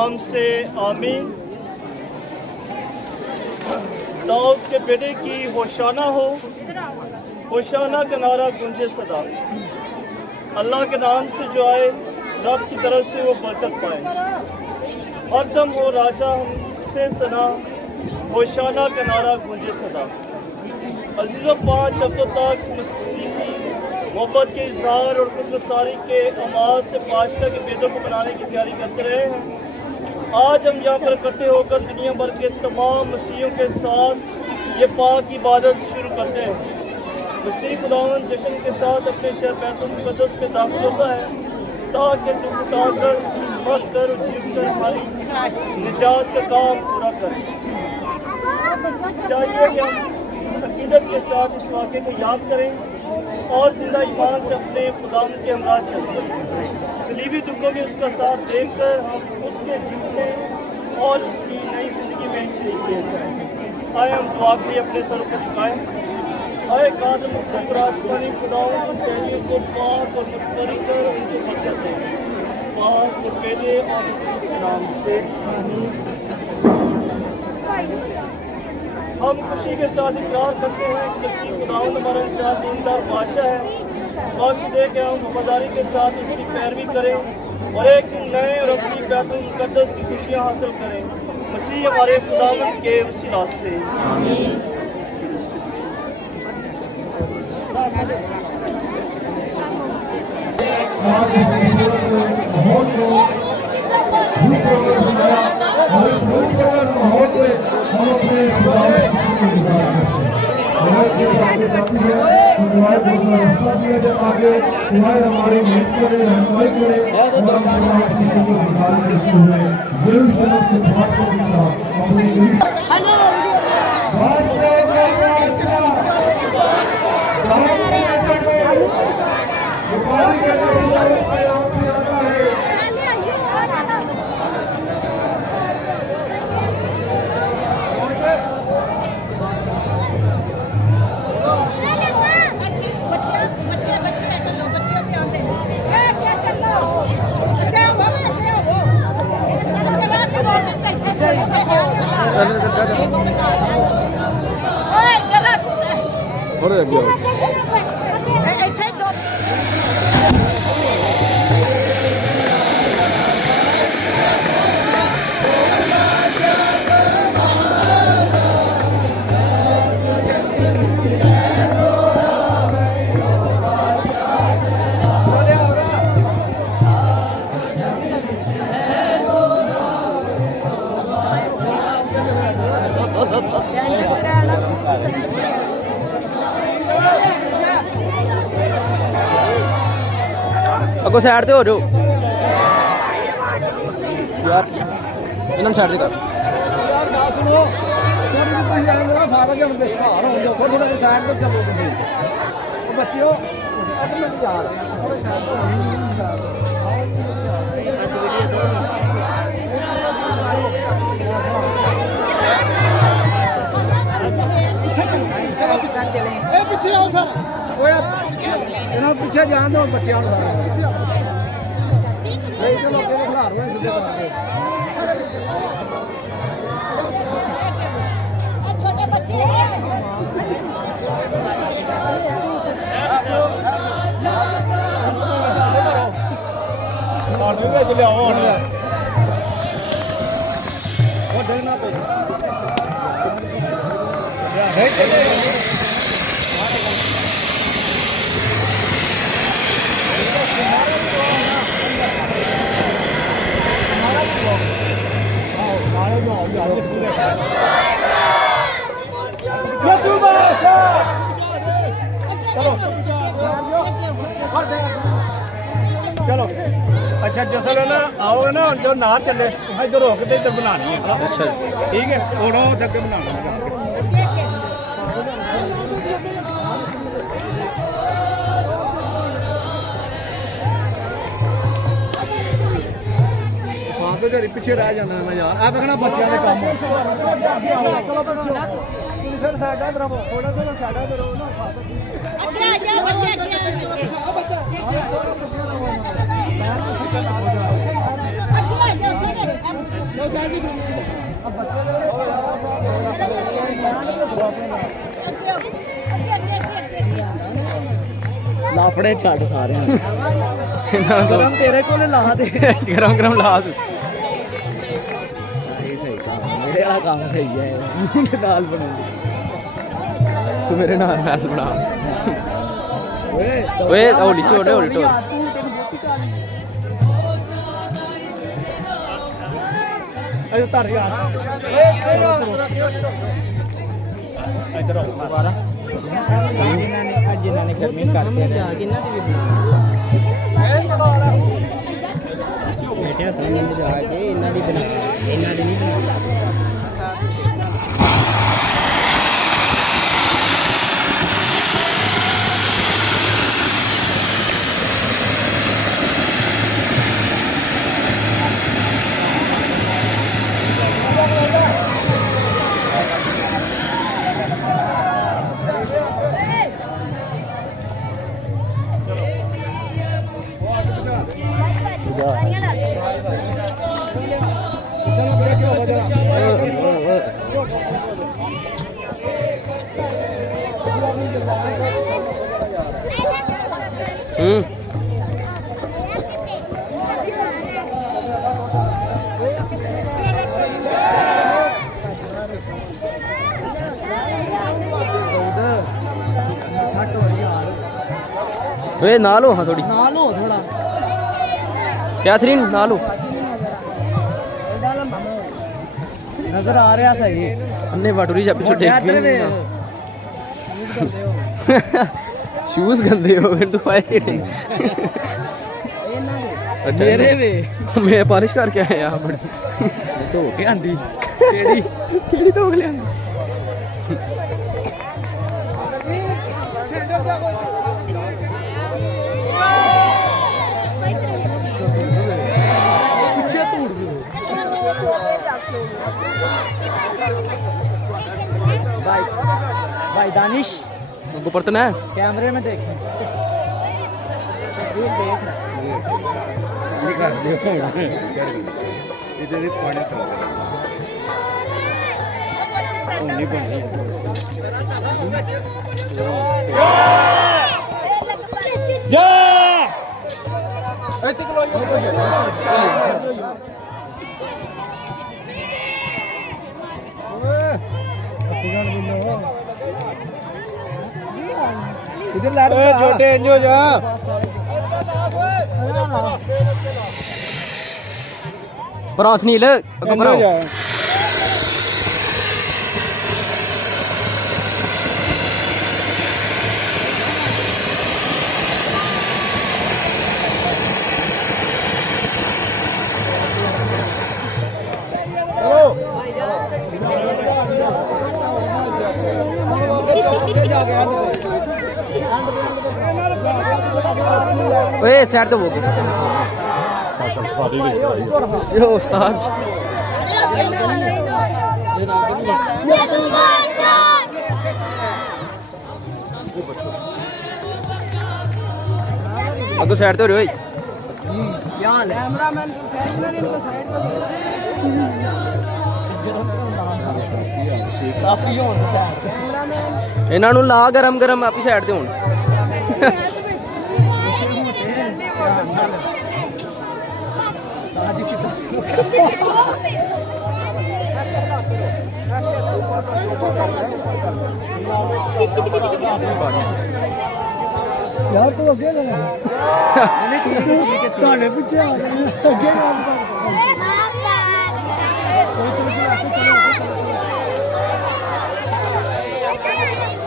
नाम से आमीन। दाऊद के बेटे की होशाना हो, होशाना का नारा गूंजे सदा। अल्लाह के नाम से जो आए रब की तरफ से वो बरकत पाए। हरदम हो राजा हमसे सना, होशाना का नारा गूंजे सदा। अजीज़ों, 5 हफ्तों तक मसीही मोहब्बत के इजहार और खुदसारी के अमाल से पाशा के बेदों को बनाने की तैयारी करते रहे हैं। आज हम यहाँ पर इकट्ठे होकर दुनिया भर के तमाम मसीहों के साथ ये पाक इबादत शुरू करते हैं। मसीह खुदावंद जश्न के साथ अपने शहर बैतुल मुक़द्दस में दाखिल होता है ताकि तुम उठाकर मत कर जीव कर हमारी निजात का काम पूरा करें। चाहिए कि हम अकीदत के साथ इस वाक़े को याद करें और जिंदा ईमान से अपने खुदावंद के हमरा चलते सलीबी दुखों में उसका साथ देकर हम उसके जीतने और उसकी नई ज़िंदगी में शरीक किए जाएँ। आए हम दुआ के लिए अपने सर को झुकाएं। आए कादम मुक़द्दस आसमानी खुदावंद उन शहरियों को पाक और मुतसरी कर उनकी बरकत दें। पाक और बेटे और उसके नाम से हम खुशी के साथ इकरार करते हैं कि मसीह खुदावंद हमारा इंसान दीनदार बादशाह है। बख्श दे कि हम वफादारी के साथ उसकी पैरवी करें और एक दिन नए और अपनी बैतुल मुक़द्दस की खुशियाँ हासिल करें। मसीह हमारे खुदावंद के वसीला से अगो साइड ते हो जाओ यार, इन्होंने साइड ते कर सुनो। सारा जो बेकार हो जाओ थोड़ा साइड पे चलो बच्चियों यार पीछे आओ सर, पीछे जान दो बच्चों छोटे बच्चे चलो अच्छा जैसे ना आओगे ना जो नार चले इधर रोक के इधर बनानी है। अच्छा ठीक है, थोड़ा तक बनाना पिछे रह जाना मैं यार। आप देखना बच्चों के काम फिर साइड इधर आओ, थोड़ा थोड़ा साइड इधर आओ ना। आगे आ जाओ बच्चे, आगे आओ बच्चा। आगे आ जाओ ਲਾਫੜੇ ਛੱਡ ਸਾਰਿਆਂ ਗਰਮ ਤੇਰੇ ਕੋਲ ਲਾ ਦੇ ਗਰਮ ਗਰਮ ਲਾ ਤੂੰ ਸਹੀ ਕੰਮ ਮੇਰੇ ਵਾਲਾ ਕੰਮ ਸਹੀ ਹੈ ਮੂੰਹ ਦੇ ਨਾਲ ਬਣਾਉਂਦੀ ਤੂੰ ਮੇਰੇ ਨਾਲ ਮੈਲ ਬਣਾ ਓਏ ਓਏ ਹੌਲੀ ਝੋੜ ਹੌਲੀ ਝੋੜ ਅਜੇ ਧਰ ਯਾਰ ਇੱਧਰ ਆਓ ਦੁਬਾਰਾ ਜਿਨ੍ਹਾਂ ਨੇ ਗਰਮੀ ਕਰਕੇ ਜਾ ਕੇ ਇਹਨਾਂ ਦੀ ਵੀ ਬੈਠਿਆ ਸਾਹਮਣੇ ਜਾ ਕੇ ਇਹਨਾਂ ਦੀ ਬਣਾ ਇਹਨਾਂ ਦੀ ਨਹੀਂ ਬਣਾ ਓਏ ਨਾਲ ਹੋ ਹਾਂ ਥੋੜੀ ਨਾਲ ਹੋ ਥੋੜਾ ਕੈਥਰੀਨ ਨਾਲ ਹੋ ਨਜ਼ਰ ਆ ਰਿਹਾ ਸਹੀ ਅੰਨੇ ਵਾਟੂਰੀ ਜਾ ਪਿੱਛੇ ਡੇਕ ਗਏ ਸ਼ੂਜ਼ ਗੰਦੇ ਹੋ ਗਏ ਤੂੰ ਆਏ ਕਿਹੜੇ ਅੱਛਾ ਮੇਰੇ ਵੇ ਮੈਂ ਬਾਰਿਸ਼ ਕਰਕੇ ਆਇਆ ਬੜੀ ਧੋ ਕੇ ਆਂਦੀ ਕਿਹੜੀ ਕਿਹੜੀ ਧੋ ਕੇ ਲਿਆਂਦੀ ਪਿੱਛੇ ਧੂੜ भाई दानिश हमको परतना है कैमरे में देख इधर लड़ छोटे एंजो जा परास नील अगो परा ओए साइड तो वो यो उस्ताद अगो साइड तो रे क्या कैमरामैन प्रोफेशनल इनको साइड पे काफी होता है कैमरामैन ਇਹਨਾਂ ਨੂੰ ਲਾ ਗਰਮ ਗਰਮ ਆਪੀ ਸਾਈਡ ਤੇ ਹੁਣ यार तू अगे ना ਤੁਹਾਡੇ ਪਿੱਛੇ ਆ ਅੱਗੇ ਨਾ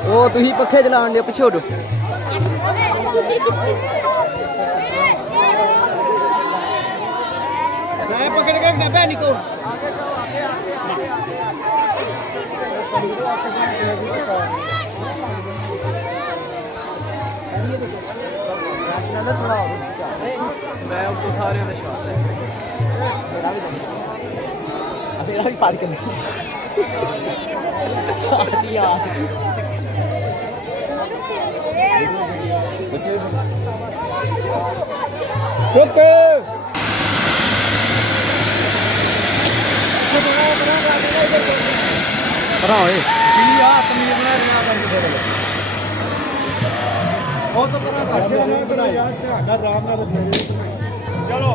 ਉਹ ਤੁਸੀਂ ਪੱਖੇ ਚਲਾਉਣ ਦੇ ਪਿੱਛੇ ਹਟੋ मैं पकड़ के मैं बैठ निको ਮੈਂ ਉਹ ਸਾਰਿਆਂ ਦਾ ਸ਼ਾਟ ਲੈ मेरा भी पार कर साथिया ओके ਪਰਾਂ ਹੋਏ ਕੀ ਆ ਤਮੀਜ਼ ਨਾਲ ਰਿਆ ਕਰਦੇ ਉਹ ਤਾਂ ਪਰਾਂ ਘੱਟ ਨਾ ਕਰਾ ਯਾਰ ਧਿਆਨ ਨਾਲ ਆਰਾਮ ਨਾਲ ਚਲੋ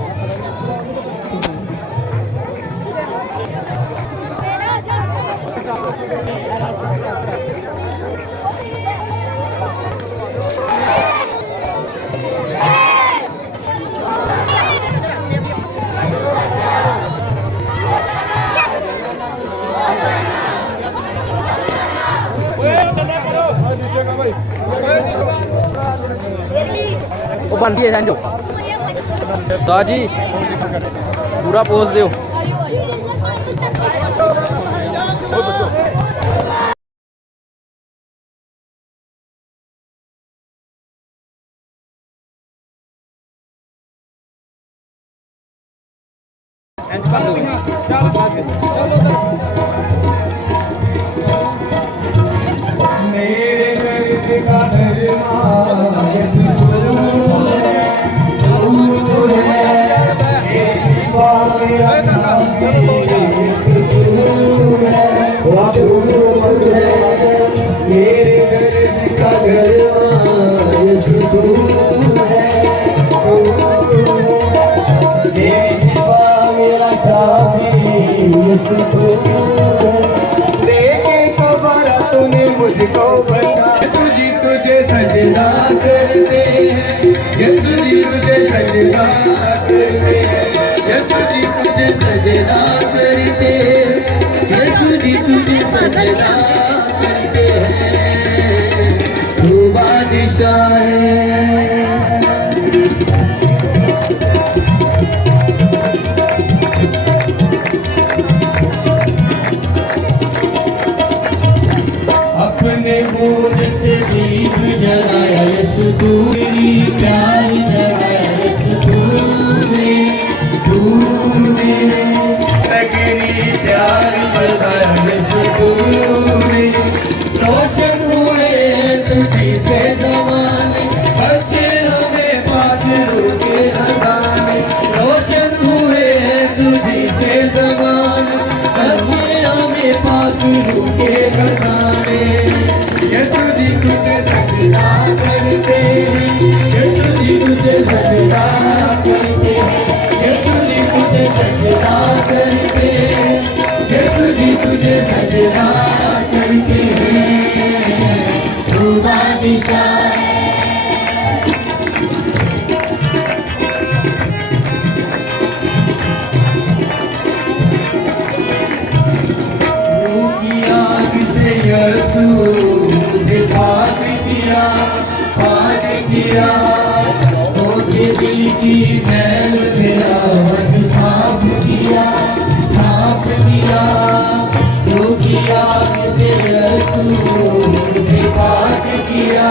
ਉਹ ਬਣਦੀ ਹੈ ਸੰਜੋ ਉਸਤਾਦ ਜੀ ਪੂਰਾ ਪੋਜ਼ ਦਿਓ मेरे दर्द का दरमान मुझको बचा यीशु जी तुझे सजदा करते हैं यीशु जी तुझे सजदा करते हैं यीशु जी तुझे सजदा करते हैं यीशु जी तुझे सजदा करते हैं तू बादशाह है अपने खून से दीप जलाया यीशु तूने प्यार जलाया यीशु तूने नगरी प्यार बसाया यीशु तूने रोशन हुए तुझी से ज़माने बचे हमें पाक रूह के खजाने रोशन हुए तुझी से ज़माने बचे हमें पाक रूह के खजाने यीशु जी तुझे सजदा करते हैं यीशु जी तुझे सजदा करते हैं यीशु जी तुझे सजदा करते हैं यीशु जी तुझे सजदा करते हैं तू बादशाह यीशु मुझे पाक किया होके दिल की मैल मेरा मन साफ किया तो किया किसे यीशु मुझे पाक किया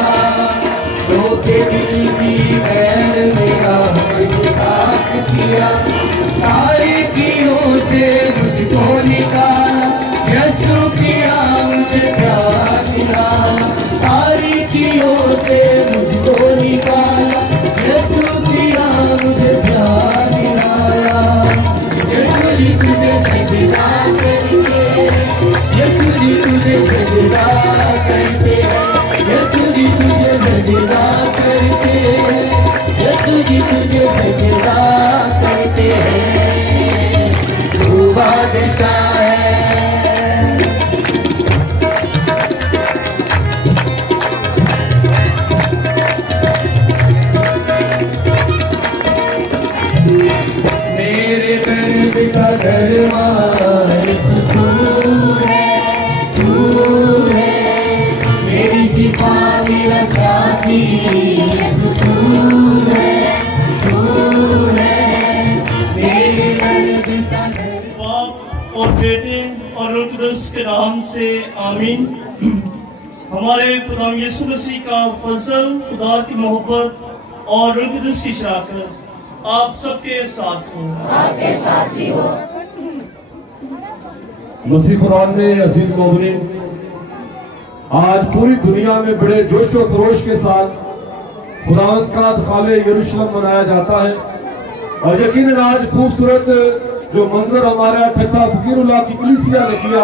होके दिल की मैल मेरा मन साफ किया तारीकियों से मुझको निकाला यीशु किया मुझे प्यार मिला तारीकियों से मुझको निकाला यीशु किया मुझे प्यार मिलाया यीशु जी तुझे सजदा करते यीशु जी तुझे सजदा करते यीशु जी तुझे सजदा करते यीशु जी तुझे सजदा करते हैं तू बादशाह है मेरे दर्द का दरमान यीशु तू है मेरी शिफा मेरा साथी यीशु तू है मेरे दर्द का बाप और बेटे और रूह कुद्दूस के नाम से आमीन। हमारे खुदा यीशु मसीह का फजल, खुदा की मोहब्बत और रूह कुद्दूस की शराकत आप सबके साथ हो। आपके साथ भी हो। मसीह कुरान में अजीज मोमिनीन, आज पूरी दुनिया में बड़े जोश व खरोश के साथ खुदावंद का खाले यरूशलेम मनाया जाता है और यकीनन आज खूबसूरत जो मंजर हमारे ठट्ठा फकीरुल्लाह की कलीसिया ने किया,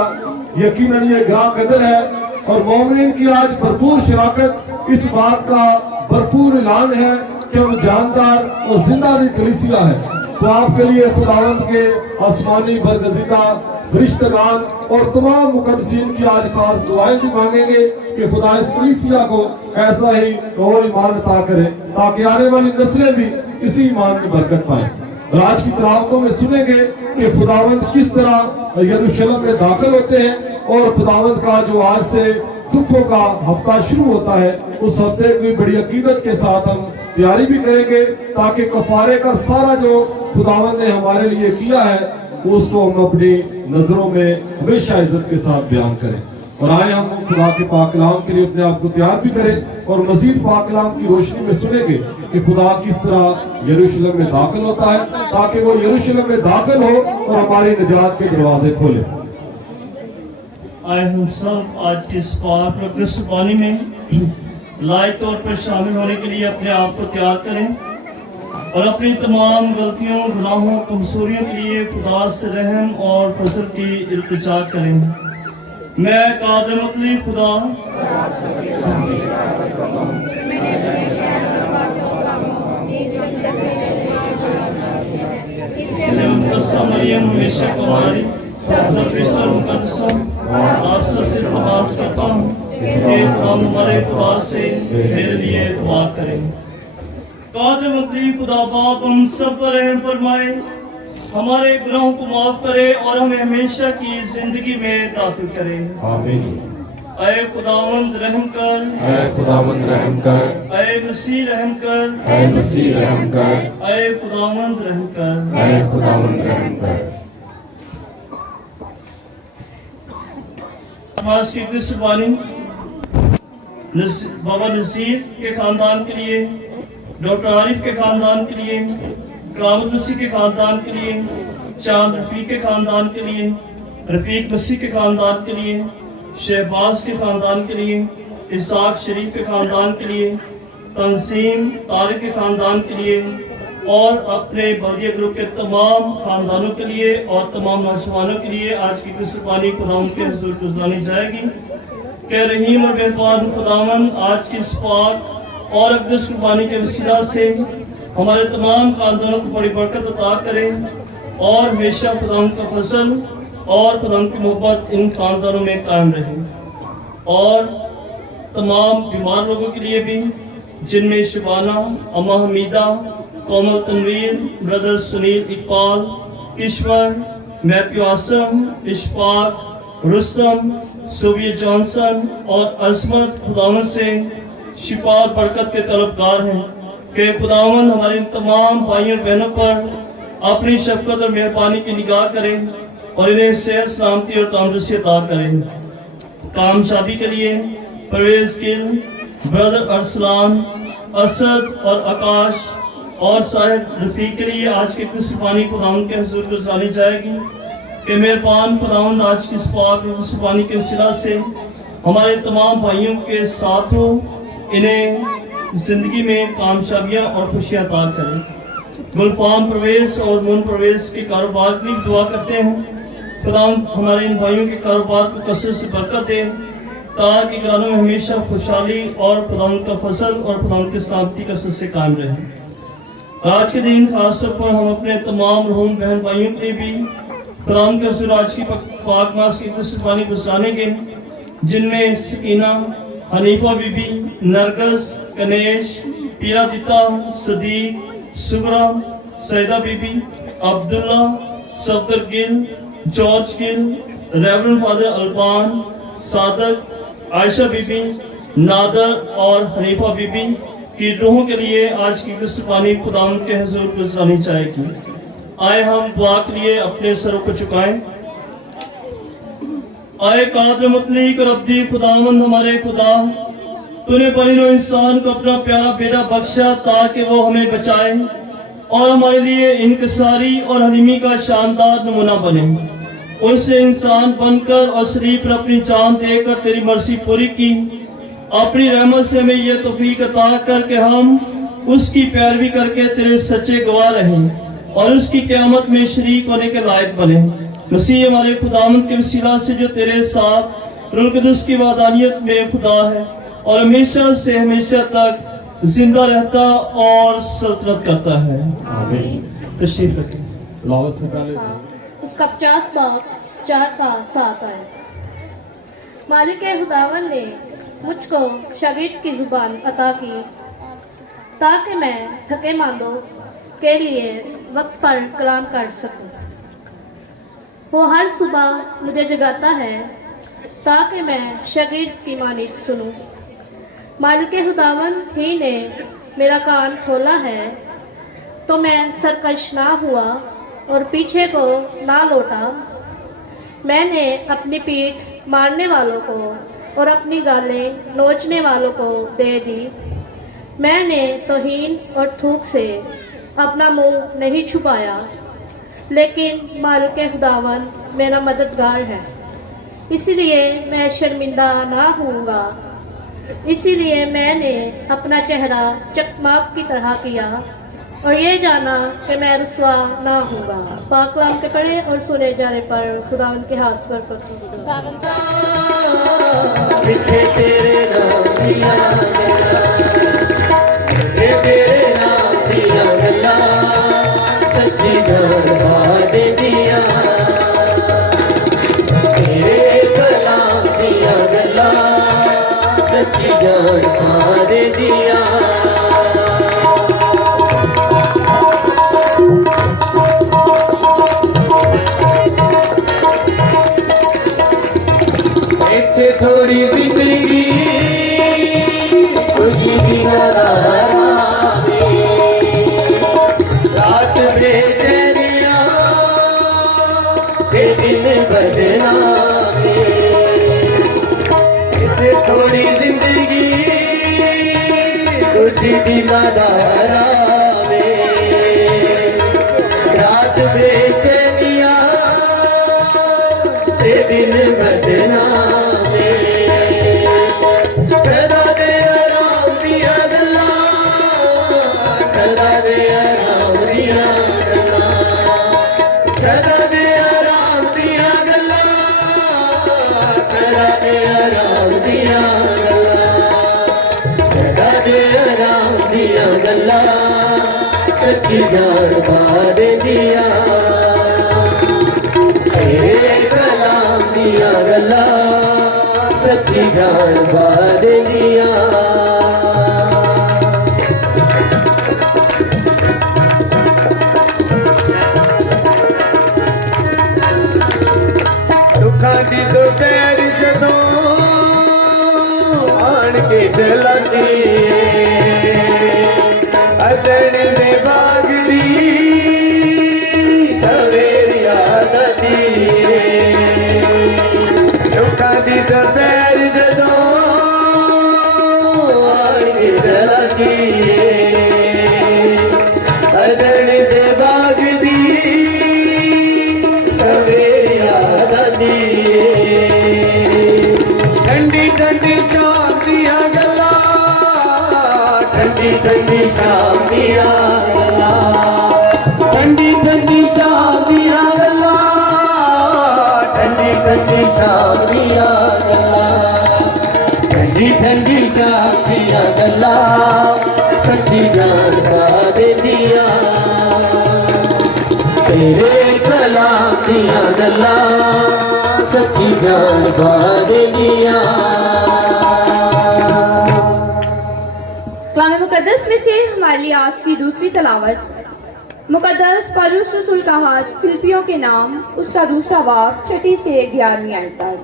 यकीनन ये ग्रां कदर है। और मोमिन की आज भरपूर शराकत इस बात का भरपूर ऐलान है कि हम जानदार और जिंदा कलीसिया है। तो आपके लिए खुदावंद के आसमानी बरगज़ीदा फरिश्तेगान और तमाम मुक़द्दसीन की आज खास दुआएं भी मांगेंगे कि खुदा इस कलीसिया को ऐसा ही और ईमान अता करे ताकि आने वाली नस्लें भी इसी ईमान में बरकत पाएं। और आज की तिलावतों में सुनेंगे कि खुदावंद किस तरह यरूशलेम में दाखिल होते हैं और खुदावंद का जो आज से दुखों का हफ्ता शुरू होता है, उस हफ्ते की बड़ी अकीदत के साथ हम तैयारी भी करेंगे ताकि कफारे का सारा जो खुदावंद ने हमारे लिए किया है उसको हम अपनी नजरों में हमेशा इज्जत के साथ बयान करें। और आए हम खुदा के पाक कलाम के लिए अपने आप को तैयार भी करें और मजीद पाक कलाम की रोशनी में सुनेंगे कि खुदा किस तरह यरूशलेम में दाखिल होता है ताकि वो यरूशलेम में दाखिल हो और हमारी निजात के दरवाजे खोले। आए हम सब आज की इस पाक मुक़द्दस वाणी में लायक तौर पर शामिल होने के लिए अपने आप को तैयार करें और अपनी तमाम गलतियों, गुनाहों, कमजोरियों के लिए खुदा से रहम और फजल की इल्तिजा करें। मैं कादिर मुतली खुदा मरियम हमेशा तुम्हारी सर्वश्रेष्ठ मुक़द्दसा आप सबसे दरख्वास्त करता हूँ कि हम हमारे खुदा से मेरे लिए दुआ करें। कादिर मुतली खुदा बाप हम सब पर रहम फरमाए, हमारे गुनाहों को माफ करे और हमें हमेशा की जिंदगी में दाखिल करे। आमीन। ऐ खुदावंद रहम कर, ऐ खुदावंद रहम कर, ऐ मसीह रहम कर, ऐ मसीह रहम कर, ऐ खुदावंद रहम कर। ऐ खुदावंद रहम कर। नमाज की कुर्बानी बाबा नसीर के खानदान के लिए, डॉक्टर आरिफ के खानदान के लिए, करामत मसीह के खानदान के लिए, चांद रफीक के खानदान के लिए, रफीक मसीह के खानदान के लिए, शहबाज के खानदान के लिए, इसाक शरीफ के खानदान के लिए, तंसीम तारिक के खानदान के लिए और अपने बर्दिया ग्रुप के तमाम खानदानों के लिए और तमाम नौजवानों के लिए आज की कुर्बानी खुदावंद के हुजूर गुजारी जाएगी। कि रहीम और मेहरबान खुदावंद आज की इस पाक और अक़दस कुर्बानी के वसीला से हमारे तमाम खानदानों को बड़ी बरकत अता करें और हमेशा खुदावंद का फजल और खुदावंद की मोहब्बत इन खानदानों में कायम रहे। और तमाम बीमार लोगों के लिए भी, जिनमें Shabana, Amma Hamida, Komal Tanveer, brother Sunil Iqbal, Kishwar, Matthew Asam, Ishfaq, Rustam, Soviet Johnson और अजमत खुदावंद से शिफा और बरकत के तलबगार हैं कि खुदावंद हमारे इन तमाम भाइयों बहनों पर अपनी शफकत और मेहरबानी की निगाह करें और इन्हें सेहत, सलामती और तंदुरुस्ती अता करें। कामयाबी के लिए परवेज गिल, ब्रदर अरसलान, असद और आकाश और साहिब रफीक के लिए आज की कुर्बानी खुदावंद के हुजूर गुजारी जाएगी कि मेहरबान खुदावंद आज की इस पाक कुर्बानी के वसीला से हमारे तमाम भाइयों के साथ हो, इन्हें जिंदगी में कामयाबियाँ और खुशियाँ अता करें। गुलफाम प्रवेश और मुन प्रवेश के कारोबार के लिए दुआ करते हैं। खुदावंद हमारे इन भाइयों के कारोबार को कसरत से बरकत दे ताकि घरों में हमेशा खुशहाली और खुदावंद का फजल और खुदावंद की सलामती कसरत से कायम रहे। आज के दिन खासतौर पर हम अपने तमाम रूम बहन भाइयों के लिए भी खुदावंद के हुजूर आज की पाक मास की कुर्बानी गुजारेंगे, जिनमें Sakina, Hanifa Bibi, Nargis, Ganesh, Piraditta, Sadiq, Sughra, Saida Bibi, Abdullah, Safdar Gill, George Gill, reverend father Alban, Sadiq, Ayesha Bibi, Nadir और हनीफा बीबी की रूहों के लिए आज की कुर्बानी खुदावंद के हुजूर गुजारी जाएगी। आए हम दुआ के लिए अपने सरों को झुकाएं। आए कादिर मुतली और अब्दी खुदावंद हमारे खुदा, तूने बनी इंसान को अपना प्यारा बेटा बख्शा ताकि वो हमें बचाए और हमारे लिए इनकसारी और हलीमी का शानदार नमूना बने। उसने इंसान बनकर और शरीफ पर अपनी जान देकर तेरी मर्जी पूरी की। अपनी रहमत से हमें यह तौफीक अता कर के हम उसकी पैरवी करके तेरे सच्चे गवाह रहें। और उसकी क़यामत में शरीक होने के लायक बने। मसीह हमारे खुदावंद के वसीला से जो तेरे साथ रूह कुदस की वादानियत में खुदा है और हमेशा से हमेशा तक जिंदा रहता और सल्तनत करता है। आमीन। तशरीफ रखें। लावत से पहले उसका 50 बाब 4 का 7 है। मालिक खुदावन ने मुझको शागिर्द की जुबान अता की ताकि मैं थके मांदों के लिए वक्त पर कलाम कर सकूं। वो हर सुबह मुझे जगाता है ताकि मैं शागिर्द की मानित सुनूं। मालिक खुदावन ही ने मेरा कान खोला है तो मैं सरकश ना हुआ और पीछे को ना लौटा। मैंने अपनी पीठ मारने वालों को और अपनी गालें नोचने वालों को दे दी। मैंने तौहीन और थूक से अपना मुंह नहीं छुपाया, लेकिन मालिक खुदावन मेरा मददगार है, इसीलिए मैं शर्मिंदा ना होऊंगा। इसीलिए मैंने अपना चेहरा चकमक की तरह किया और ये जाना कि मैं रुसवा ना होऊंगा। पाक कलाम के पढ़े और सुने जाने पर खुदावन के हाथ पर सच्ची जान दे दिया तेरे कलाम दिया गला सच्ची जान दे दिया। इत्थे थोड़ी जिंदगी कुछ दिन रात बेचैनिया दिन बदनामी। इत्थे थोड़ी जिंदगी कुछ दिन दारावे रात बेचैनिया दिन बदनामी। सदा दे आराम दिया गल्ला सदा दे आराम दिया गल्ला सदा दे आराम दिया गल्ला सदा दे आराम दिया गल्ला सदा दे आराम दिया गल्ला सच्ची जान दे दिया तेरे कलाम दिया गल्ला सच्ची जान दे दिया। दुखा दी दोपहर जदों आन के जलाती अदन दे बाग दी सवेरिया नदी। दुखा दी दोपहर जदों आन के जलाती अदन दे बाग दी सवेरिया नदी। ठंडी ठंडी शाम दिया गल्ला ठंडी ठंडी शाम दिया गल्ला ठंडी ठंडी शाम दिया गल्ला ठंडी ठंडी शाम दिया गल्ला ठंडी ठंडी शाम दिया गल्ला सच्ची जान दे दिया तेरे कलाम दिया गल्ला सच्ची जान दे दिया। कलाम मुकद्दस में से हमारे लिए आज की दूसरी तलावत मुकद्दस पौलुस रसूल का हाथ फिलिपियों के नाम उसका दूसरा बाब 6 से 11वीं आयत तक।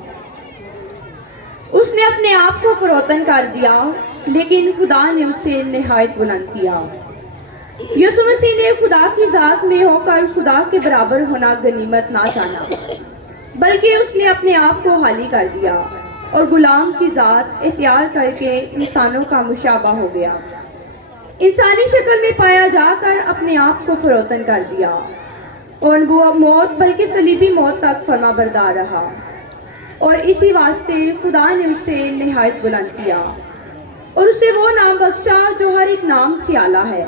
उसने अपने आप को फरोतन कर दिया, लेकिन खुदा ने उसे निहायत बुलंद किया। यीशु मसीह ने खुदा की जात में होकर खुदा के बराबर होना गनीमत ना जाना, बल्कि उसने अपने आप को हाली कर दिया और गुलाम की जात इख्तियार करके इंसानों का मुशाबा हो गया। इंसानी शक्ल में पाया जाकर अपने आप को फरोतन कर दिया और वो मौत बल्कि सलीबी मौत तक फरमाबरदार रहा। और इसी वास्ते खुदा ने उसे निहायत बुलंद किया और उसे वो नाम बख्शा जो हर एक नाम से आला है।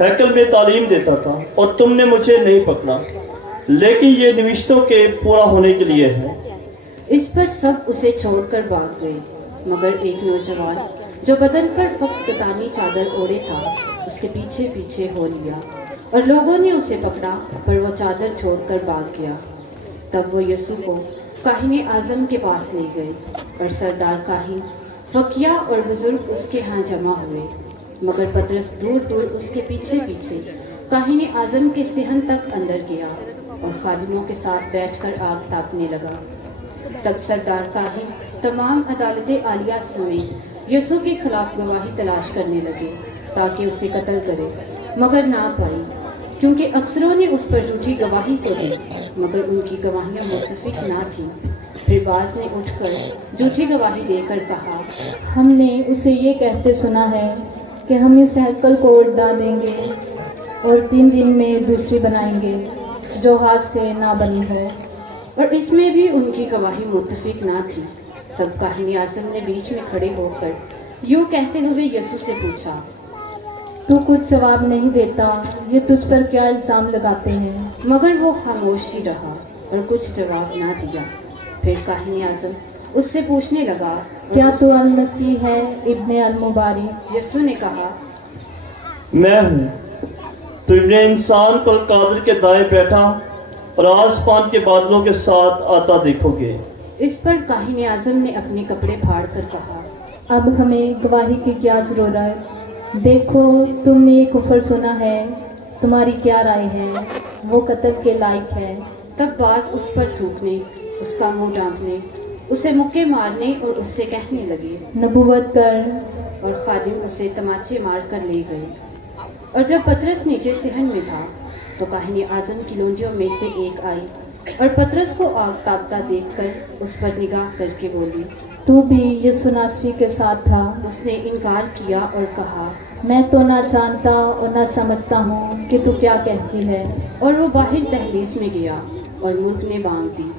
हैकल में तालीम देता था और तुमने मुझे नहीं पकड़ा, लेकिन ये नविश्तों के पूरा होने के लिए है। इस पर सब उसे छोड़कर भाग गए, मगर एक नौजवान जो बदन पर फक्त कतानी चादर ओढ़े था उसके पीछे पीछे हो लिया, और लोगों ने उसे पकड़ा पर वो चादर छोड़कर भाग गया। तब वो यीशु को काहिन आज़म के पास ले गए, और सरदार काहिन, फकिया और बुजुर्ग उसके यहाँ जमा हुए, मगर पतरस दूर दूर उसके पीछे पीछे काहिन आज़म के सिहन तक अंदर गया और खादिमों के साथ बैठकर आग तापने लगा। तब सरदार काहिन तमाम अदालत आलिया समेत यीशु के खिलाफ गवाही तलाश करने लगे ताकि उसे कत्ल करे, मगर ना पाई, क्योंकि अक्सरों ने उस पर झूठी गवाही तो दी, मगर उनकी गवाहियाँ मुत्तफिक ना थीं। फिर बाज ने उठकर झूठी गवाही देकर कहा, हमने उसे ये कहते सुना है कि हम इस हैकल को उड़ा देंगे और 3 दिन में दूसरी बनाएंगे जो हाथ से ना बनी हो। और इसमें भी उनकी गवाही मुत्तफिक ना थी। तब काहिन आज़म ने बीच में खड़े होकर यूँ कहते हुए यीशु से पूछा, तू कुछ जवाब नहीं देता, ये तुझ पर क्या इल्ज़ाम लगाते हैं? मगर वो खामोश ही रहा और कुछ जवाब ना दिया। फिर काहिन आज़म उससे पूछने लगा, क्या तू अल मसीह है, इब्ने अल मुबारक? यीशु ने कहा, मैं हूँ। तो इब्ने इंसान कल कादर के दाएं बैठा और आसमान के बादलों के साथ आता देखोगे। इस पर काहिन आज़म ने अपने कपड़े फाड़ कर कहा, अब हमें गवाही की क्या ज़रूरत? देखो, तुमने ये कुफर सुना है, तुम्हारी क्या राय है? वो कत्ल के लायक है। तब बाज उस पर थूकने, उसका मुंह ढांकने, उसे मुक्के मारने और उससे कहने लगे, नबूवत कर। और खादिम उसे तमाचे मार कर ले गए। और जब पतरस नीचे सिहन में था तो काहिन आज़म की लोंडियों में से एक आई और पतरस को आग तापता देखकर उस पर निगाह करके बोली, तू भी यीशु नासरी के साथ था? उसने इनकार किया और कहा, मैं तो ना जानता और ना समझता हूँ कि तू क्या कहती है। और वो बाहर दहलीज में गया और मुर्ग ने बांग दी।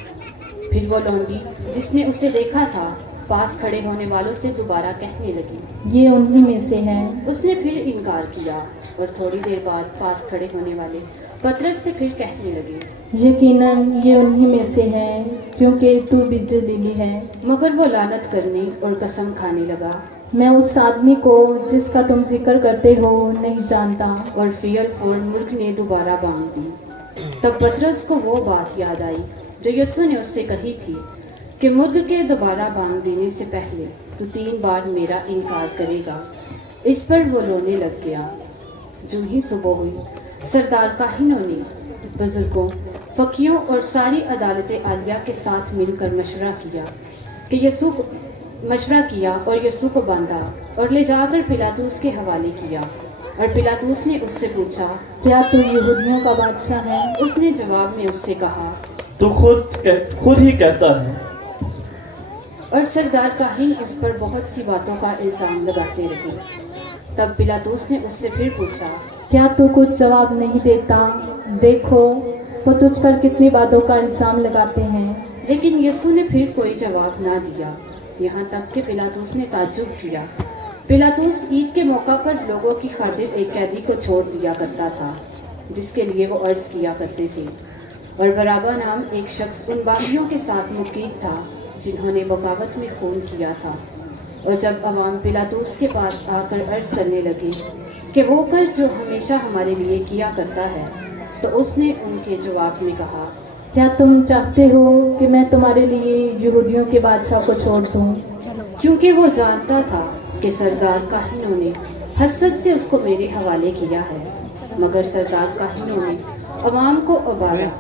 फिर वो लौंडी जिसने उसे देखा था पास खड़े होने वालों से दोबारा कहने लगी, ये उन्हीं में से है। उसने फिर इनकार किया और थोड़ी देर बाद पास खड़े होने वाले पतरस से फिर कहने लगे, यकीनन ये उन्हीं में से है, क्योंकि तू भी जलीली है। मगर वो लानत करने और कसम खाने लगा, मैं उस आदमी को जिसका तुम जिक्र करते हो नहीं जानता। और फियल फौर मुर्ग ने दोबारा बांध दी। तब पतरस को वो बात याद आई जो यीशु ने उससे कही थी कि मुर्ग के दोबारा बांध देने से पहले तू 3 बार मेरा इनकार करेगा। इस पर वो रोने लग गया। जो ही सुबह हुई, सरदार काहिनों ने बुजुर्गों, फकीरों और सारी अदालत आलिया के साथ मिलकर मशवरा किया और यीशु को बांधा और ले जाकर पिलातूस के हवाले किया। और पिलातूस ने उससे पूछा, क्या तू यहूदियों का बादशाह है? उसने जवाब में उससे कहा, तू खुद ही कहता है। और सरदार काहिन उस पर बहुत सी बातों का इल्ज़ाम लगाते रहे। तब पिलातूस ने उससे फिर पूछा, क्या तू कुछ जवाब नहीं देता? देखो, वो तुझ पर कितनी बातों का इल्ज़ाम लगाते हैं। लेकिन यीशु ने फिर कोई जवाब ना दिया, यहाँ तक कि पिलातूस ने ताज्जुब किया। पिलातूस ईद के मौका पर लोगों की खातिर एक कैदी को छोड़ दिया करता था जिसके लिए वो अर्ज किया करते थे। और बराबा नाम एक शख्स उन बागियों के साथ मुकीद था जिन्होंने बगावत में खून किया था। और जब अवाम पिलातूस के पास आकर अर्ज करने लगे कि वो कर जो हमेशा हमारे लिए किया करता है, तो उसने उनके जवाब में कहा, क्या तुम चाहते हो कि मैं तुम्हारे लिए यहूदियों के बादशाह को छोड़ दूं? क्योंकि वो जानता था कि सरदार काहिनों ने हसद से उसको मेरे हवाले किया है। मगर सरदार काहिनों ने अवाम को उबारा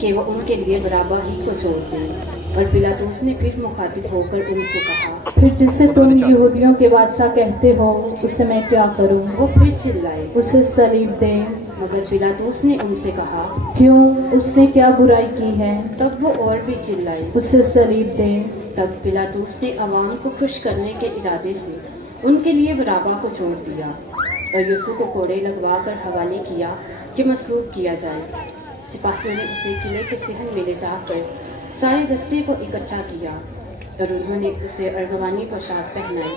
कि वो उनके लिए बराबा ही को छोड़ दें। और पिलातूस ने फिर मुखातिब होकर उनसे कहा, फिर जिससे तुम यहूदियों के बादशाह कहते हो उससे मैं क्या करूं? वो फिर चिल्लाए, उसे सलीब दे। मगर पिलातूस ने उनसे कहा, क्यों? उसने क्या बुराई की है? तब वो और भी चिल्लाए, उसे सलीब दे। तब पिलातूस ने अवाम को खुश करने के इरादे से उनके लिए बराबा को छोड़ दिया और यीशु को कोड़े लगवा कर हवाले किया कि मसलूब किया जाए। सिपाहियों ने उसे किले के सिहन में ले जाकर सारे दस्ते को इकट्ठा किया और उन्होंने उसे अर्गवानी पोशाक पहनाई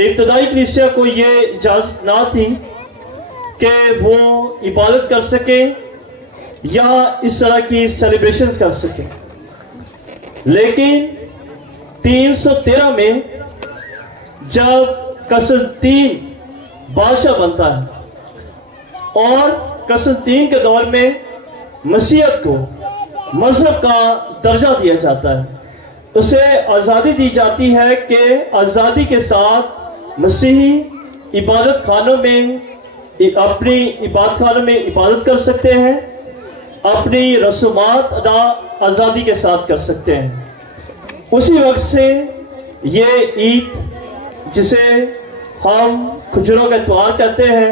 इब्तदाई कलीसिया को ये इजाज़त ना थी कि वो इबादत कर सके या इस तरह की सेलिब्रेशन कर सके, लेकिन 313 में जब कंस्टेंटीन बादशाह बनता है और कंस्टेंटीन के दौर में मसीहत को मजहब का दर्जा दिया जाता है, उसे आज़ादी दी जाती है कि आज़ादी के साथ मसीही इबादत खानों में अपनी इबादत खानों में इबादत कर सकते हैं, अपनी रसूमात अदा आज़ादी के साथ कर सकते हैं। उसी वक्त से ये ईद जिसे हम खजूरों का त्योहार कहते हैं,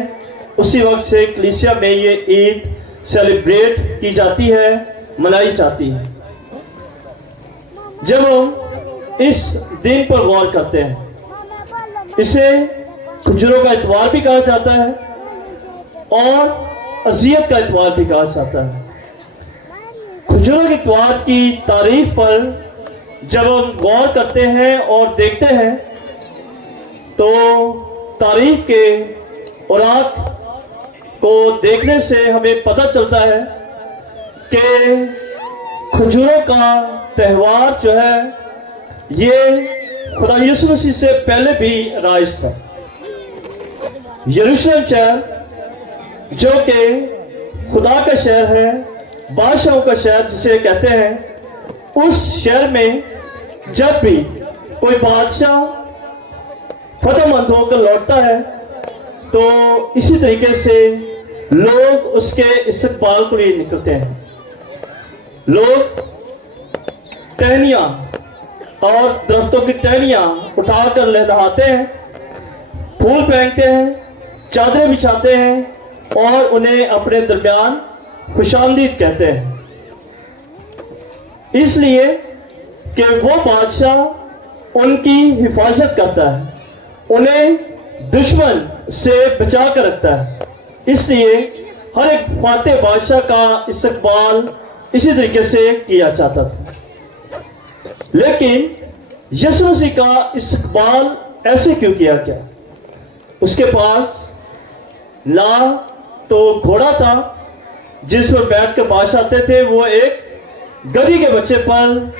उसी वक्त से कलीसिया में ये ईद सेलिब्रेट की जाती है, मनाई जाती है। जब हम इस दिन पर गौर करते हैं, इसे खजूरों का इतवार भी कहा जाता है और अज़ियत का इतवार भी कहा जाता है। खजूरों के इतवार की तारीख पर जब हम गौर करते हैं और देखते हैं तो तारीख के औराक को देखने से हमें पता चलता है कि खजूरों का त्यौहार जो है ये खुदा यीशु मसीह से पहले भी राइज था। यरूशलेम शहर जो कि खुदा का शहर है, बादशाहों का शहर जिसे कहते हैं, उस शहर में जब भी कोई बादशाह फतेहमंद होकर लौटता है तो इसी तरीके से लोग उसके इस्तकबाल के लिए निकलते हैं। लोग टहनियाँ और दरख्तों की टहनियाँ उठाकर लहराते हैं, फूल फेंकते हैं, चादरें बिछाते हैं और उन्हें अपने दरमियान खुशामदीद कहते हैं, इसलिए कि वो बादशाह उनकी हिफाजत करता है, उन्हें दुश्मन से बचा कर रखता है। इसलिए हर एक फातेह बादशाह का इस्तकबाल इसी तरीके से किया जाता था। लेकिन यीशु मसीह का इस्तकबाल ऐसे क्यों किया गया? उसके पास ना तो घोड़ा था जिस पर बैठकर बादशाह आते थे, वो एक गधी के बच्चे पर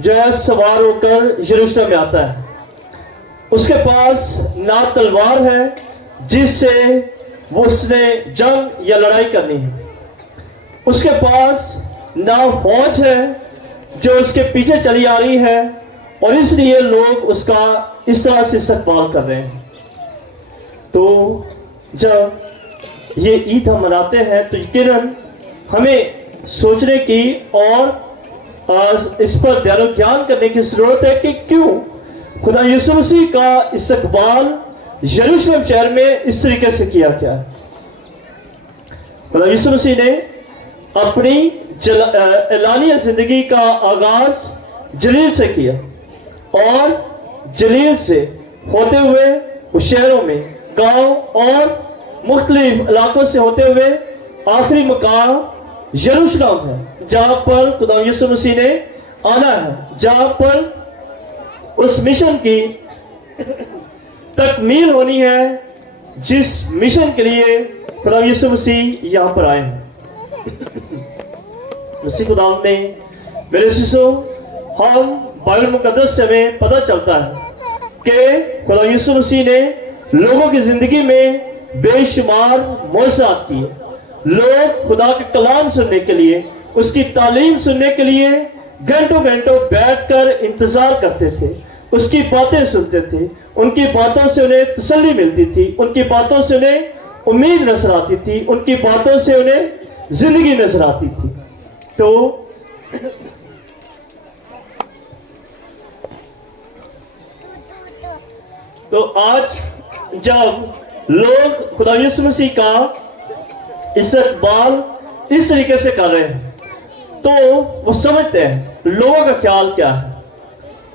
जो है सवार होकर यरूशलेम में आता है। उसके पास ना तलवार है जिससे वो उसने जंग या लड़ाई करनी है, उसके पास ना फौज है जो उसके पीछे चली आ रही है, और इसलिए लोग उसका इस तरह से इस्तकबाल कर रहे हैं। तो जब ये ईद हम मनाते हैं तो यकीनन हमें सोचने की और इस पर ध्यान ज्ञान करने की जरूरत है कि क्यों खुदा यीशु मसीह का इस्तकबाल यरूशलेम शहर में इस तरीके से किया गया है। खुदा यीशु मसीह ने अपनी एलानिया जिंदगी का आगाज जलील से किया और जलील से होते हुए उस शहरों में, गांव और मुख्तलिफ इलाकों से होते हुए आखिरी मकाम यरूशलेम है, जहां पर खुदा यीशु मसीह ने आना है, जहां पर उस मिशन की तकमील होनी है जिस मिशन के लिए खुदा यीशु मसीह यहां पर आए हैं। मसीह खुदा ने मेरे शिष्यों, हम बाइबल मुकद्दस से हमें पता चलता है कि खुदा यीशु मसीह ने लोगों की जिंदगी में बेशुमार मौजज़ात किए। लोग खुदा के कलाम सुनने के लिए, उसकी तालीम सुनने के लिए घंटों घंटों बैठकर इंतजार करते थे, उसकी बातें सुनते थे, उनकी बातों से उन्हें तसल्ली मिलती थी, उनकी बातों से उन्हें उम्मीद नजर आती थी, उनकी बातों से उन्हें जिंदगी नजर आती थी। तो आज जब लोग खुदा यीशु मसीह का इस्तकबाल इस तरीके से कर रहे हैं तो वो समझते हैं लोगों का ख्याल क्या है।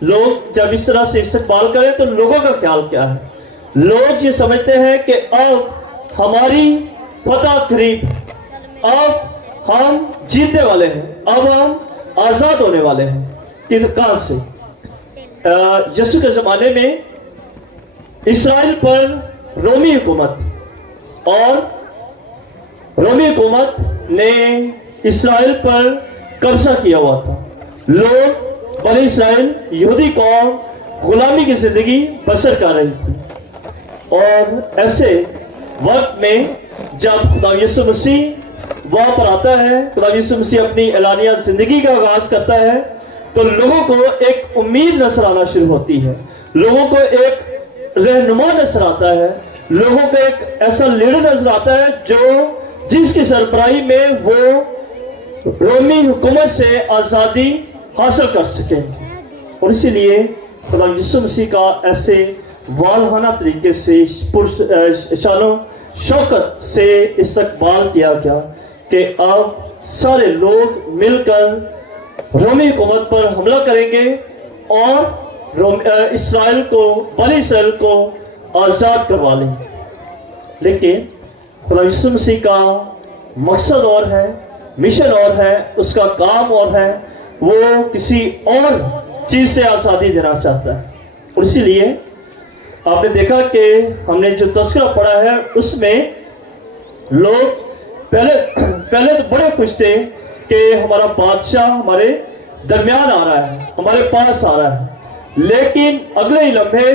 लोग जब इस तरह से इस्तकबाल करें तो लोगों का ख्याल क्या है। लोग ये समझते हैं कि अब हमारी फतह करीब, अब हम जीतने वाले हैं, अब हम आजाद होने वाले हैं। कहां से? यीशु के जमाने में इसराइल पर रोमी हुकूमत, और रोमी हुकूमत ने इसराइल पर कब्जा किया हुआ था। लोग बनी इसराइल यहूदी कौम गुलामी की जिंदगी बसर कर रही थी। और ऐसे वक्त में जब खुदा यीशु मसीह वहां पर आता है, खुदा यीशु मसीह अपनी एलानिया जिंदगी का आगाज करता है, तो लोगों को एक उम्मीद नजर आना शुरू होती है, लोगों को एक रहनुमा नजर आता है, लोगों को एक ऐसा लीडर नजर आता है जो जिसकी सरबराही में वो रोमी हुकूमत से आजादी हासिल कर सकेंगे। और इसीलिए खुदा यीशु मसीह का ऐसे वालहाना तरीके से शानो शौकत से इस्तकबाल किया गया कि अब सारे लोग मिलकर रोमी हुकूमत पर हमला करेंगे और इसराइल को, बनी इसराइल को आज़ाद करवा लेंगे। लेकिन खुदा यीशु मसीह का मकसद और है, मिशन और है, उसका काम और है, वो किसी और चीज से आज़ादी देना चाहता है। और इसीलिए आपने देखा कि हमने जो तस्करा पढ़ा है उसमें लोग पहले तो बड़े खुश थे कि हमारा बादशाह हमारे दरमियान आ रहा है, हमारे पास आ रहा है। लेकिन अगले ही लम्हे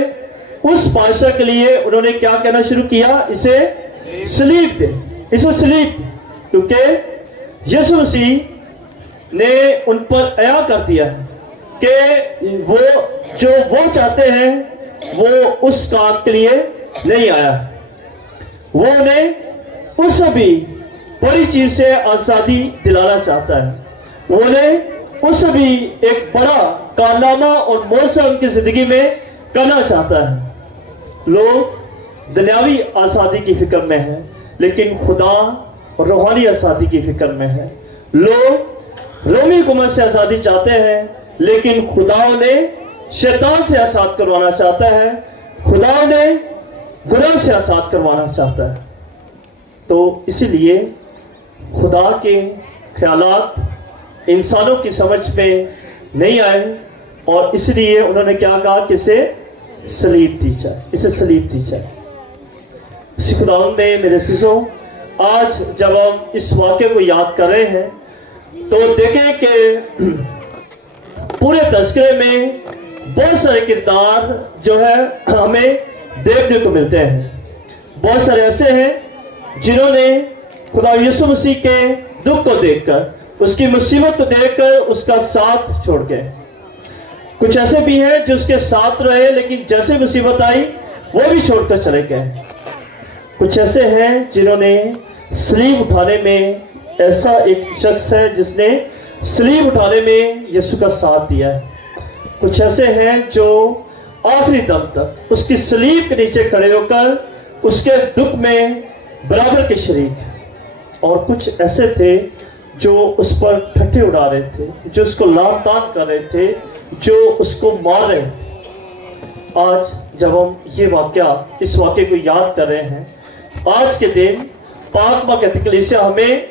उस बादशाह के लिए उन्होंने क्या कहना शुरू किया, इसे सलीब दे, इसे सलीब दे, क्योंकि यीशु मसीह ने उन पर अया कर दिया है कि वो जो वो चाहते हैं वो उस काम के लिए नहीं आया है। वो उन्हें उस भी बड़ी चीज से आजादी दिलाना चाहता है, वो उन्हें उस भी एक बड़ा कारनामा और मौसम उनकी जिंदगी में करना चाहता है। लोग दुनियावी आजादी की फिक्र में है, लेकिन खुदा और रूहानी आजादी की फिक्र में है। लोग रोमी हुकूमत से आजादी चाहते हैं, लेकिन खुदा ने शैतान से आजाद करवाना चाहता है, खुदा ने गुनाह से आजाद करवाना चाहता है। तो इसीलिए खुदा के ख्यालात इंसानों की समझ में नहीं आए, और इसलिए उन्होंने क्या कहा कि इसे सलीब दी जाए, इसे सलीब दी जाए। इसी खुदावंद में मेरे सिसों, आज जब हम इस वाक़े को याद कर रहे हैं तो देखें कि पूरे तज़किरे में बहुत सारे किरदार जो है हमें देखने को मिलते हैं। बहुत सारे ऐसे हैं जिन्होंने खुदा यीशु मसीह के दुख को देखकर, उसकी मुसीबत को देखकर उसका साथ छोड़ गए। कुछ ऐसे भी हैं जो उसके साथ रहे, लेकिन जैसे मुसीबत आई वो भी छोड़कर चले गए। कुछ ऐसे हैं जिन्होंने सलीब उठाने में, ऐसा एक शख्स है जिसने सलीब उठाने में यीशु का साथ दिया है। कुछ ऐसे हैं जो आखिरी दम तक उसकी सलीब के नीचे खड़े होकर उसके दुख में बराबर के शरीक। और कुछ ऐसे थे जो उस पर ठट्ठे उड़ा रहे थे, जो उसको लातान कर रहे थे, जो उसको मार रहे थे। आज जब हम इस वाक़े को याद कर रहे हैं, आज के दिन पाक मां कहती कलीसिया हमें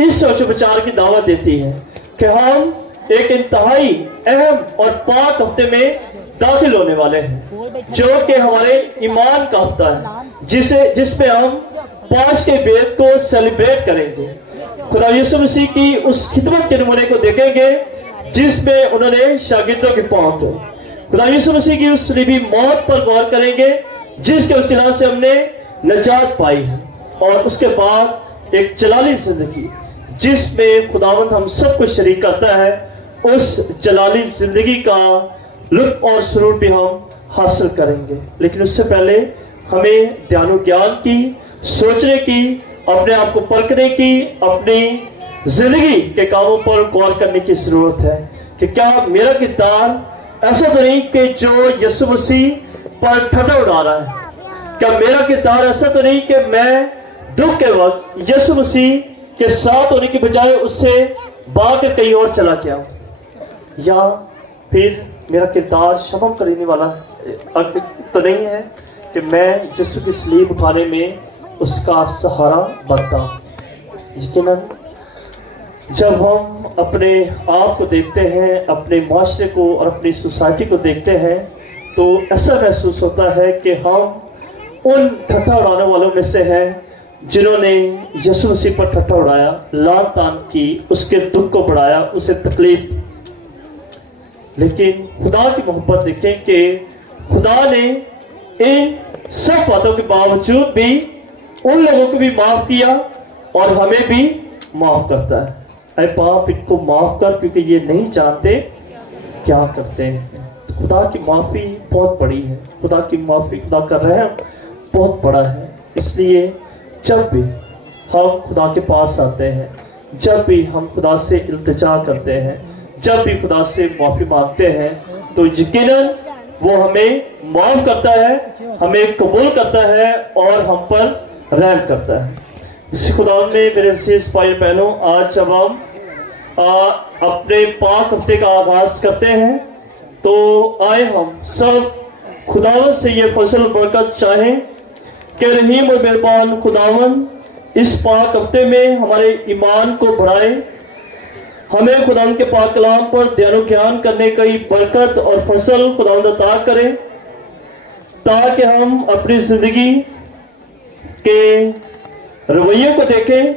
इस सोच विचार की दावत देती है कि हम एक इंतहाई अहम और पाक हफ्ते में दाखिल होने वाले हैं, जो कि हमारे ईमान का हफ्ता है, जिसमें हम पांच के वेद को सेलिब्रेट करेंगे। खुदा यीशु मसीह की उस खिदमत के नमूने को देखेंगे जिसमें उन्होंने शागिर्दों के पांव धोए। खुदा यीशु मसीह की उस सलीबी मौत पर गौर करेंगे जिसके वसीला से हमने नजात पाई है। और उसके बाद एक जलाली जिंदगी जिसमें खुदावंद हम सब कुछ शरीक करता है, उस जलाली जिंदगी का लुत्फ और सुरूर भी हम हासिल करेंगे। लेकिन उससे पहले हमें ध्यान ज्ञान की, सोचने की, अपने आप को परखने की, अपनी जिंदगी के कामों पर गौर करने की जरूरत है कि क्या मेरा किरदार ऐसा तो नहीं कि जो यीशु मसीह पर ठट्ठा उड़ा रहा है। क्या मेरा किरदार ऐसा तो नहीं कि मैं दुख के वक्त यीशु मसीह के साथ होने की बजाय उससे भागकर कहीं और चला गया, या फिर मेरा किरदार क्षमा करने वाला तो नहीं है कि मैं यीशु की सलीब उठाने में उसका सहारा बनता। यकीनन जब हम अपने आप को देखते हैं, अपने माशरे को और अपनी सोसाइटी को देखते हैं, तो ऐसा महसूस होता है कि हम उन ठट्ठा उड़ाने वालों में से हैं जिन्होंने यीशु मसीह पर ठट्ठा उड़ाया, लान तान की, उसके दुख को बढ़ाया, उसे तकलीफ। लेकिन खुदा की मोहब्बत देखें कि खुदा ने इन सब बातों के बावजूद भी उन लोगों को भी माफ किया और हमें भी माफ करता है। ऐ बाप, इनको माफ कर, क्योंकि ये नहीं जानते क्या करते हैं। तो खुदा की माफी बहुत बड़ी है, खुदा की माफी, खुदा का रहम बहुत बड़ा है। इसलिए जब भी हम खुदा के पास आते हैं, जब भी हम खुदा से इल्तिजा करते हैं, जब भी खुदा से माफी मांगते हैं, तो यकीनन वो हमें माफ करता है, हमें कबूल करता है और हम पर रहम करता है। इसी खुदा में मेरे अजीज भाई बहनों, आज जब हम अपने पाक हफ्ते का आगाज करते हैं, तो आए हम सब खुदावन से ये फसल बरकत चाहें कि रहीम और मेहरबान खुदावन इस पाक हफ्ते में हमारे ईमान को बढ़ाए, हमें खुदावन के पाक कलाम पर ध्यान ज्ञान करने की बरकत और फसल खुदावन अता करें, ताकि हम अपनी जिंदगी के रवैयों को देखें,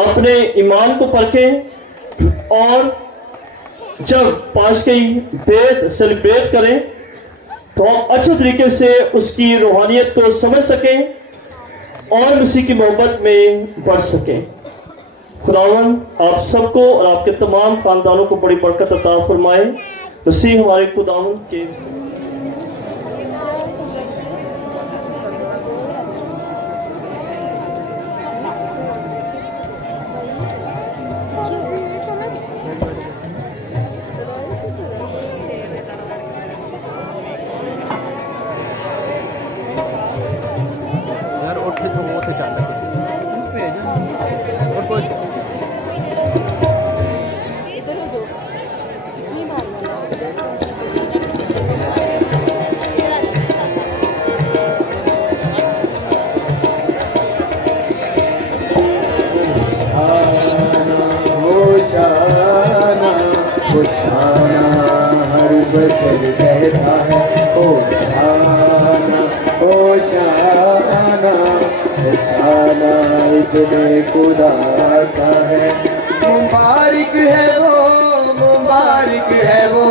अपने ईमान को परखें और जब पास की बेद सेलिब्रेट करें तो हम अच्छे तरीके से उसकी रूहानियत को समझ सकें और मसीह की मोहब्बत में बढ़ सकें। खुदावन आप सबको और आपके तमाम खानदानों को बड़ी बरकत अता फरमाए। मसीह हमारे खुदावन के यार उठे तो वो थे चल और कोई होशाना हर बसर कहता है, होशाना होशाना होशाना इतने खुदा का है। मुबारक है वो, मुबारक है वो,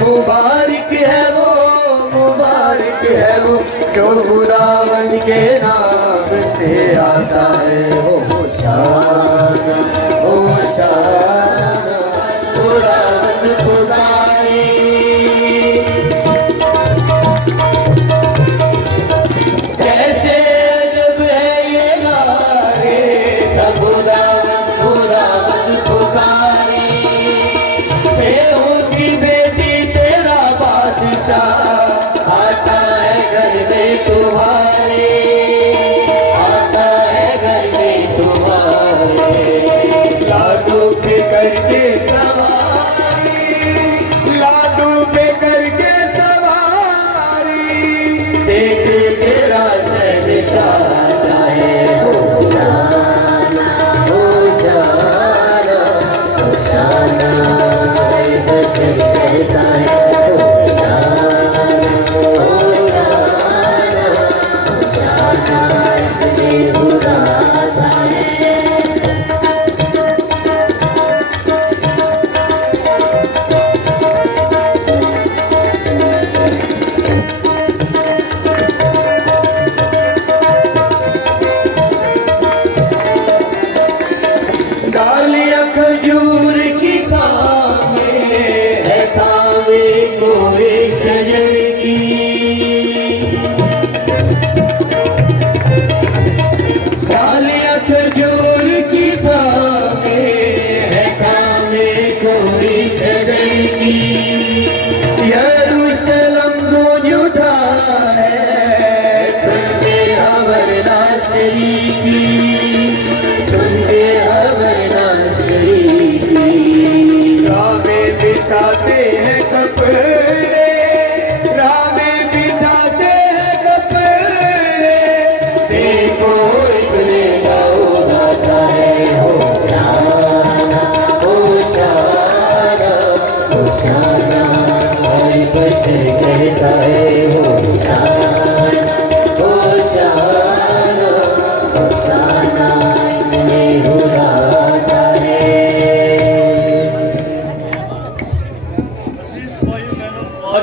मुबारक है वो, मुबारक है वो, जो खुदावन के नाम से आता है। होशाना होशाना खुदावन खुदाई। कैसे जब है ये नारे, सब खुदावन खुदावन पुकारी। सेहूं की बेटी तेरा बादशाह आता है घर में तुम्हारे, आता है घर में तुम्हारे। लाडू पे करके लाडू पे करके सवारी, देख तेरा शहंशाह आता है। होशाना होशाना होशाना बशर कहता है। होशाना होशाना होशाना खुदा का है। डालियां खजूर की थामे है, थामे कोई शजर की। डालियां खजूर की थामे है, थामे कोई शजर की। यरूशलेम गूंज उठा है, सुनते अमर नासरी की, सुनते अमर नासरी की। रामें बिछाते हैं कपड़े, रामें बिछाते हैं कपड़े, देखो इतने दाऊद आता है। होशाना होशाना होशाना हर बशर कहता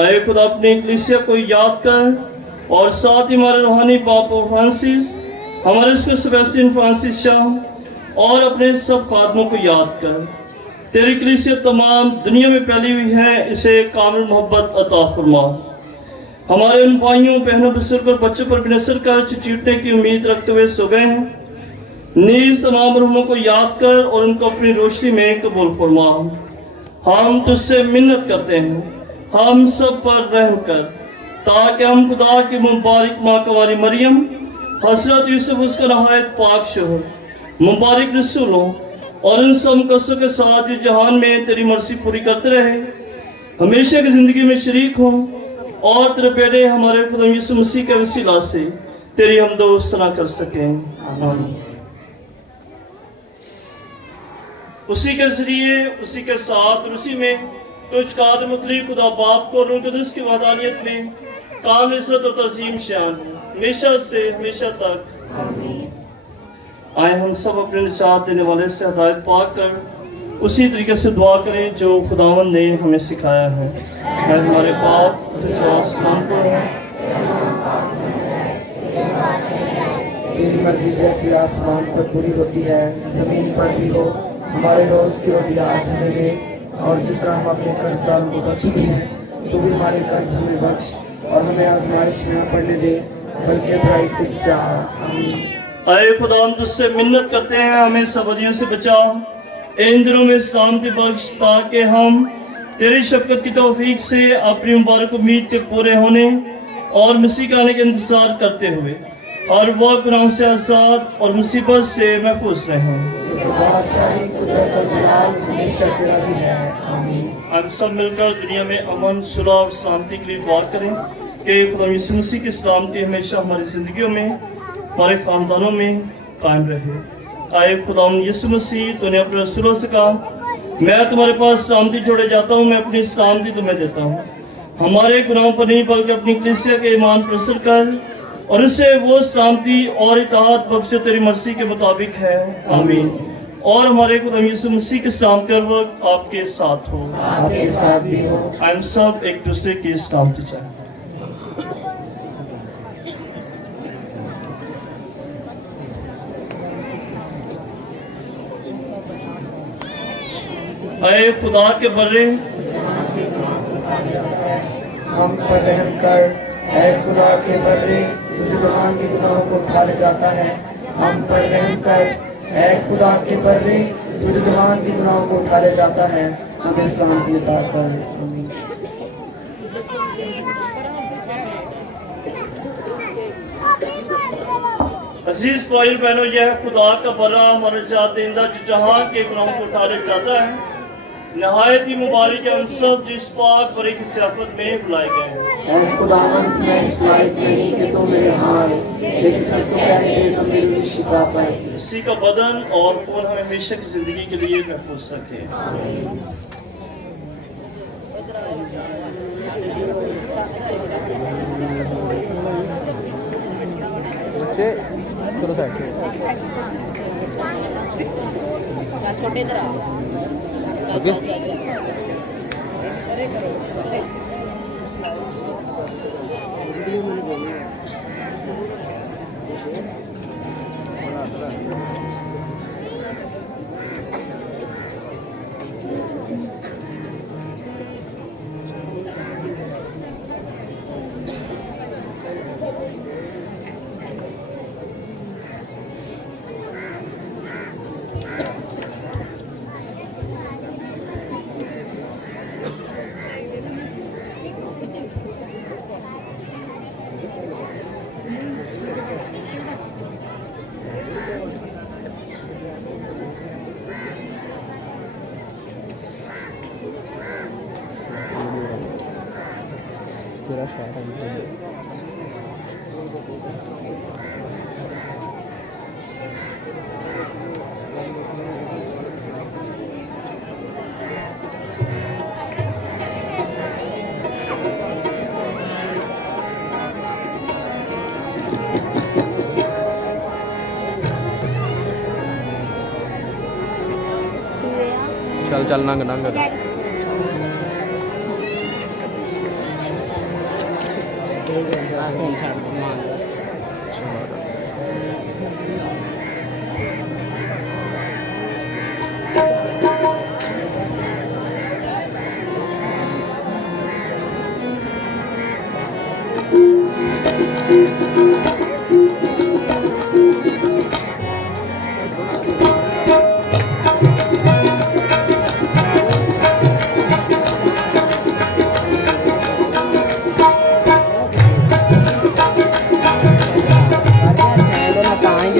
ऐ खुदा अपनी कलीसिया को याद कर और साथ ही हमारे रूहानी पापा फ्रांसिस, हमारे इसको सेबेस्टियन फ्रांसिस शाह और अपने सब खादमों को याद कर। तेरी कलीसिया तमाम दुनिया में फैली हुई है, इसे कामिल मोहब्बत अता फरमा। हमारे उन भाइयों बहनों बुजुर्ग और बच्चों पर बिनसर कर छूटने की उम्मीद रखते हुए सो गए हैं, नीज तमाम रूहों को याद कर और उनको अपनी रोशनी में कबूल फरमा। हम तुझसे मिन्नत करते हैं, हम सब पर रहम कर, ताकि हम खुदा की मुबारक माँ कुंवारी मरियम, हजरत यूसुफ उसका नहायत पाक शोहर, मुबारक रसूलों और उन सब मुकद्दसों के साथ जो जहान में तेरी मर्जी पूरी करते रहे, हमेशा की जिंदगी में शरीक हों और तेरे बेटे हमारे खुदा यीशु मसीह के वसीला से तेरी हमदो सना कर सकें। आमीन। उसी के जरिए, उसी के साथ और उसी में तुझ कादर मुतली खुदा बाप को रूह कुदस की वहदानियत में कामिल इज़्ज़त और तज़ीम शान हमेशा से हमेशा तक। आए हम सब अपने निजात देने वाले से हिदायत पाकर उसी तरीके से दुआ करें जो खुदावंद ने हमें सिखाया है। ऐ हमारे बाप जो आसमान पर है, तेरी मर्जी जैसी आसमान पर पूरी होती है जमीन पर भी हो। हमारे रोज की रोटी आज हमें दे, और जिस तरह हम अपने कर्जदारों को बख्शते हैं तो भी हमारे कर्ज हमें बख्श, और हमें आजमाइश में न पड़ने दे बल्कि बुराई से बचा। आमीन। ऐ खुदा हम तुझसे मिन्नत करते हैं, हमें सबदियों से बचा, इन दिनों में सलामती बख्श, ताकि हम तेरी शफकत की तौफीक से अपनी मुबारक उम्मीद के पूरे होने और मसीह के आने का इंतजार करते हुए और वह गुनाहों से आज़ाद और मुसीबत से महफूज रहें। हम सब मिलकर दुनिया में अमन, सुलह और शांति के लिए दुआ करें कि खुदा यीशु मसीह की सलामती हमेशा हमारी जिंदगियों में, हमारे खानदानों में कायम रहे। आए खुदा यीशु मसीह, तूने अपने रसूलों से कहा, मैं तुम्हारे पास सलामती छोड़े जाता हूँ, मैं अपनी सलामती तुम्हें देता हूँ। हमारे गुनाहों पर नहीं बल्कि अपनी कलीसिया के ईमान पर असर कर और उसे वो सलामती और इताअत बख्श जो तेरी मर्जी के मुताबिक है। आमीन। और हमारे खुदा यीशु मसीह के सलामती हर वक्त आपके साथ हो, आपके साथ भी हो। हम सब एक दूसरे की सलामती चाहें। ऐ खुदा के बर्रे हम पर रहम कर, ऐ खुदा के बर्रे जो जहान के गुनाहों को उठा ले जाता है। हम पर रहम कर, ऐ खुदा के बर्रे जो जहान के गुनाहों को उठा ले जाता है, हमें शांति अता कर। आमीन। अजीज भाई बहनों, यह खुदा का बर्रा हमारे जात देंदा जो जहां के गुनाहों को उठा ले जाता है। नहायत ही मुबारक है हम सब जिस पाक बरे की सियाफत में बुलाए गए हैं। ऐ खुदावंद, मैं इस लायक नहीं कि तू मेरे हाल, लेकिन सबको कहने दे तो मेरी शिफा पाए। इसी का बदन और खून हमें हमेशा की जिंदगी के लिए महफूज रखे। ओके। चल चल नंग नंग।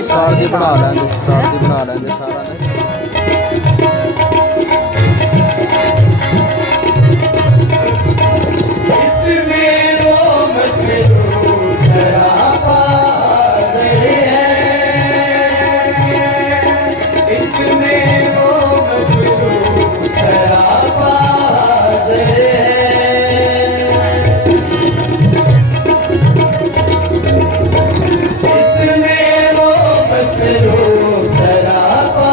ਸਾਰ ਦੀ ਬਣਾ ਲੈਂਦੇ ਸਾਰਾ ਨੇ इसमें वो मसरूर सरापा है, इसमें वो मसरूर सरापा है, इसमें वो मसरूर सरापा